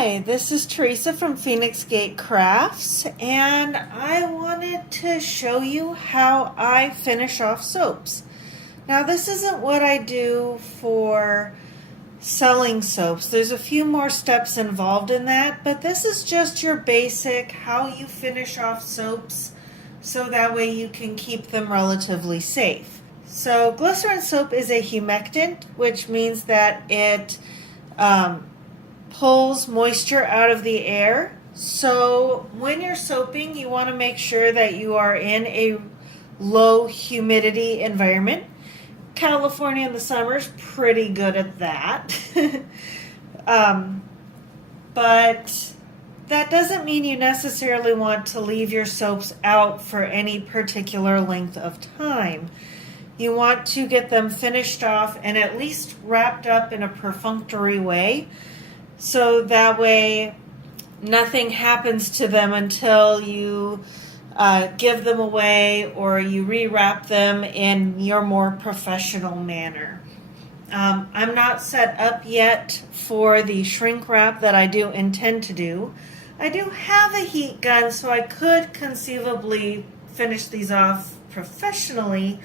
Hi, this is Teresa from Phoenix Gate Crafts, and I wanted to show you how I finish off soaps. Now, this isn't what I do for selling soaps. There's a few more steps involved in that, but this is just your basic how you finish off soaps so that way you can keep them relatively safe. So, glycerin soap is a humectant, which means that it pulls moisture out of the air. So when you're soaping, you want to make sure that you are in a low humidity environment. California in the summer is pretty good at that. But that doesn't mean you necessarily want to leave your soaps out for any particular length of time. You want to get them finished off and at least wrapped up in a perfunctory way, so that way nothing happens to them until you give them away or you rewrap them in your more professional manner. I'm not set up yet for the shrink wrap that I do intend to do. I do have a heat gun, so I could conceivably finish these off professionally,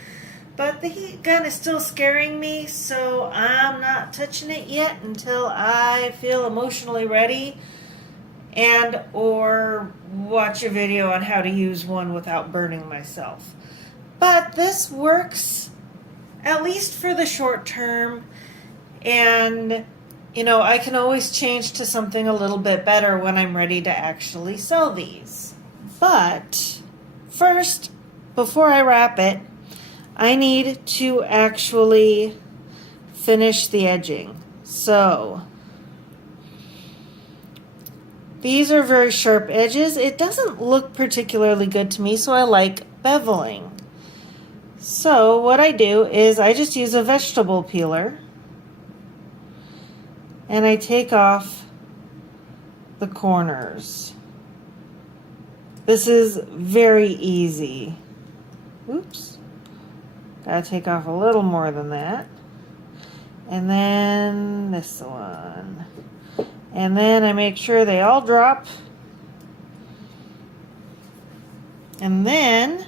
but the heat gun is still scaring me, so I'm not touching it yet until I feel emotionally ready and or watch a video on how to use one without burning myself. But this works at least for the short term, and I can always change to something a little bit better when I'm ready to actually sell these. But first, before I wrap it, I need to actually finish the edging. So these are very sharp edges. It doesn't look particularly good to me, so I like beveling. So what I do is I just use a vegetable peeler and I take off the corners. This is very easy. Oops. Gotta take off a little more than that. And then this one. And then I make sure they all drop. And then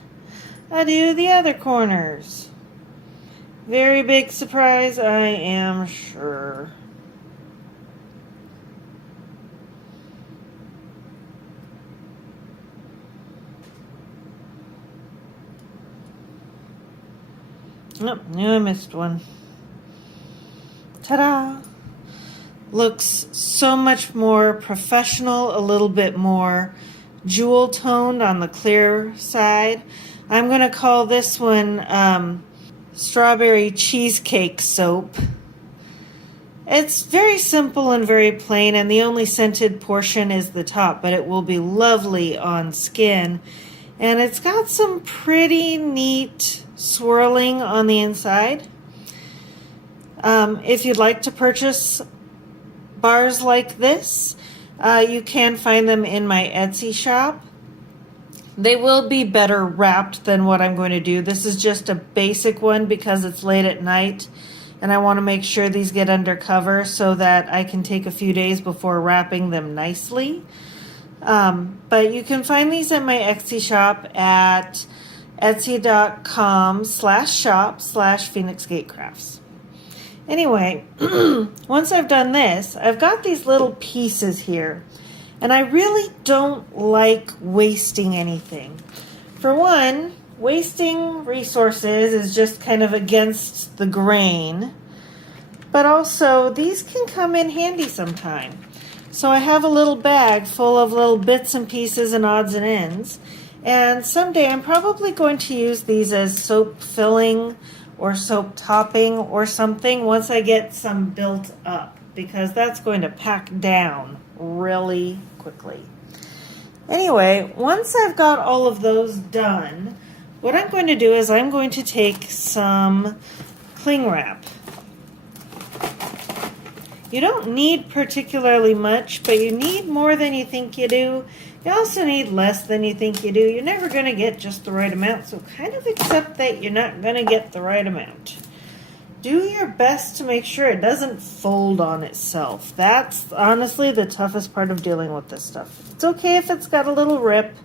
I do the other corners. Very big surprise, I am sure. Oh, knew I missed one. Ta-da! Looks so much more professional, a little bit more jewel toned on the clear side. I'm going to call this one strawberry cheesecake soap. It's very simple and very plain, and the only scented portion is the top, but it will be lovely on skin. And it's got some pretty neat swirling on the inside. If you'd like to purchase bars like this, you can find them in my Etsy shop. They will be better wrapped than what I'm going to do. This is just a basic one because it's late at night and I want to make sure these get under cover so that I can take a few days before wrapping them nicely. But you can find these at my Etsy shop at etsy.com/shop/PhoenixGateCrafts. Anyway, once I've done this, I've got these little pieces here, and I really don't like wasting anything. For one, wasting resources is just kind of against the grain, but also these can come in handy sometime. So I have a little bag full of little bits and pieces and odds and ends. And someday I'm probably going to use these as soap filling or soap topping or something once I get some built up, because that's going to pack down really quickly. Anyway, once I've got all of those done, what I'm going to do is I'm going to take some cling wrap. You don't need particularly much, but you need more than you think you do. You also need less than you think you do. You're never going to get just the right amount, so kind of accept that you're not going to get the right amount. do your best to make sure it doesn't fold on itself. That's honestly the toughest part of dealing with this stuff. It's okay if it's got a little rip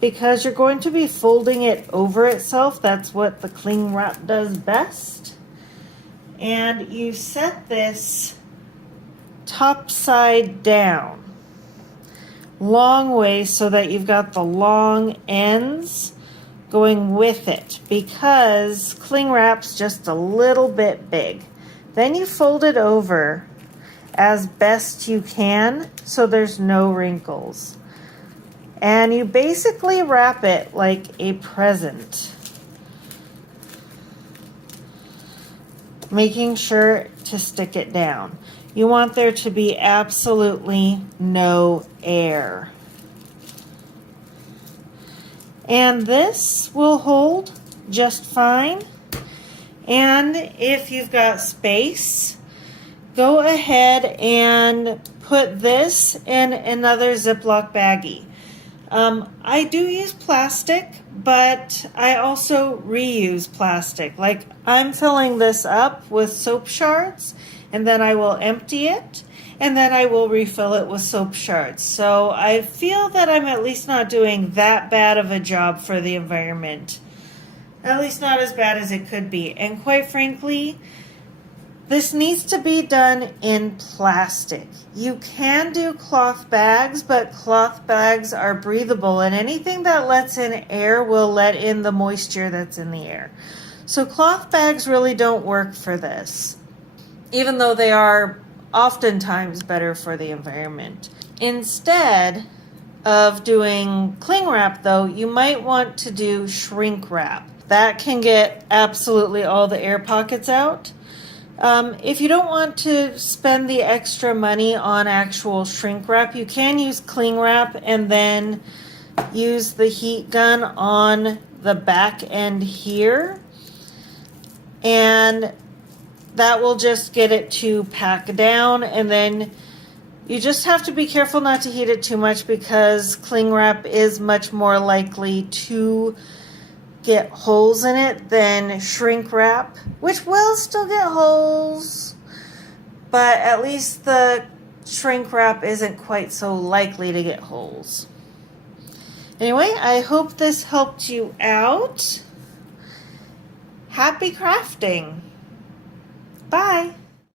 because you're going to be folding it over itself. That's what the cling wrap does best. And you set this top side down, long way, so that you've got the long ends going with it, because cling wrap's just a little bit big. Then you fold it over as best you can so there's no wrinkles. And you basically wrap it like a present, making sure to stick it down. You want there to be absolutely no air. And this will hold just fine. And if you've got space, go ahead and put this in another Ziploc baggie. I do use plastic, but I also reuse plastic. Like, I'm filling this up with soap shards, and then I will empty it, and then I will refill it with soap shards. So I feel that I'm at least not doing that bad of a job for the environment. At least not as bad as it could be. And quite frankly, this needs to be done in plastic. You can do cloth bags, but cloth bags are breathable, and anything that lets in air will let in the moisture that's in the air. So cloth bags really don't work for this, even though they are oftentimes better for the environment. Instead of doing cling wrap, though, you might want to do shrink wrap. That can get absolutely all the air pockets out. If you don't want to spend the extra money on actual shrink wrap, you can use cling wrap and then use the heat gun on the back end here, and that will just get it to pack down. And then you just have to be careful not to heat it too much, because cling wrap is much more likely to get holes in it than shrink wrap, which will still get holes, but at least the shrink wrap isn't quite so likely to get holes. Anyway, I hope this helped you out. Happy crafting! Bye!